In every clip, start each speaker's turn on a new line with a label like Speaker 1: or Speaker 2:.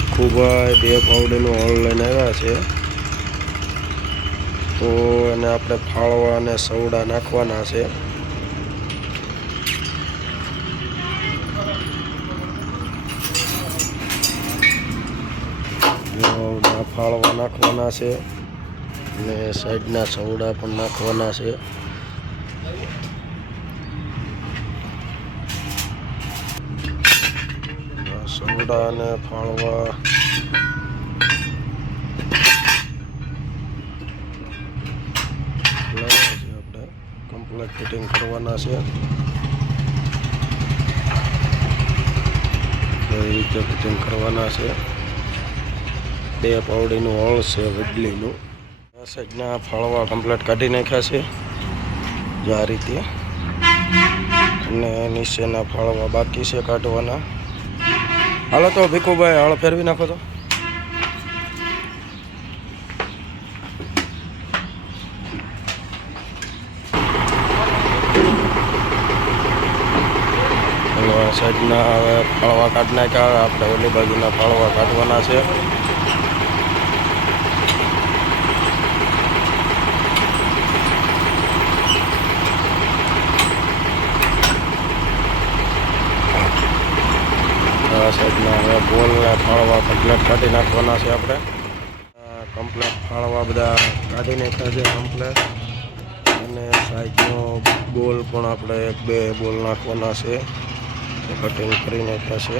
Speaker 1: ભીખુભાઈ બે પાવડીનું હોલ લઈને આવ્યા છે. તો એને આપણે ફાળવા અને સવડા નાખવાના છે. ફાળવા નાખવાના છે. અને સાઈડના સવડા પણ નાખવાના છે. અને ફાળવા. આપણે. કમ્પ્લેટ ફિટિંગ કરવાના છે. એવી રીતે ફિટિંગ કરવાના છે. બે પાવડીનું હોળ છે વડલીનું આ સાઈડના ફાળવા કમ્પ્લેટ કાઢી નાખ્યા છે. જો આ રીતે. અને નીચેના ફાળવા બાકી છે કાઢવાના. હાલો તો ભીખુભાઈ હાળ ફેરવી નાખો તો. સાઈડના ફાળવા કાઢી નાખ્યા આપણે ઓલી બાજુના ફાળવા કાઢવાના છે આ સાઈડના હવે બોલને ફાળવા કમ્પ્લેટ કાઢી નાખવાના છે આપણે. કમ્પ્લેટ ફાળવા બધા કાઢી નાખ્યા છે કમ્પ્લેટ અને સાઈડનો બોલ પણ આપણે એક બે બોલ નાખવાના છે. કટિંગ કરી નાખ્યા છે.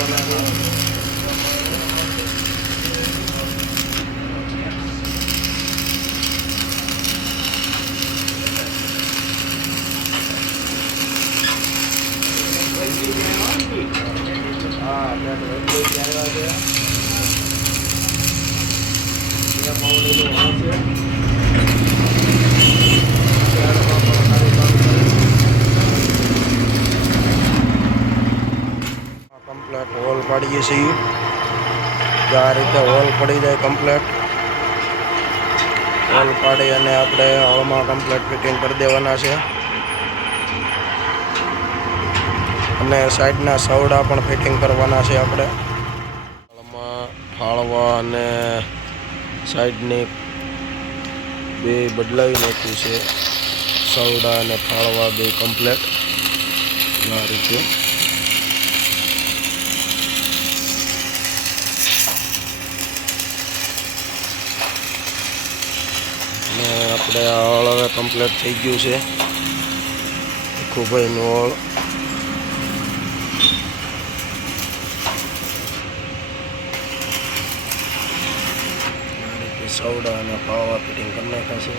Speaker 1: હા પેટ વધી આવ્યા છે બે પાવડીનું વાળ છે શહેરમાં પણ સારું કામ કરે છે કમ્પ્લેટ હોલ પાડીએ છીએ. આ રીતે હોલ પડી જાય કમ્પ્લેટ હોલ પાડી અને આપણે હોલમાં કમ્પ્લેટ ફિટિંગ કરી દેવાના છે. અને સાઈડના સવડા પણ ફિટિંગ કરવાના છે આપણે. ફાળવા અને સાઈડની બે બદલાવી નાખ્યું છે. સવડા અને ફાળવા બે કમ્પ્લેટ આ રીતે અને આપણે આ હળ હવે કમ્પ્લીટ થઈ ગયું છે. ખૂબનું હળ. સૌડા અને પાવા ફિટિંગ કરી નાખ્યા છે.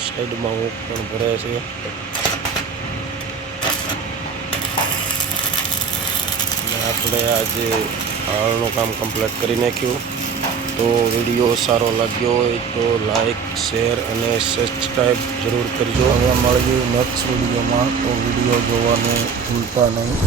Speaker 1: સાઈડમાં હું પણ ભરે છે. આપણે આજે હાળનું કામ કમ્પ્લીટ કરી નાખ્યું. તો વીડિયો સારો લાગ્યો હોય તો લાઇક શેર અને સબસ્ક્રાઈબ જરૂર કરજો.
Speaker 2: હવે મળ્યું નેક્સ્ટ વિડીયોમાં તો વીડિયો જોવાનું ભૂલતા નહીં.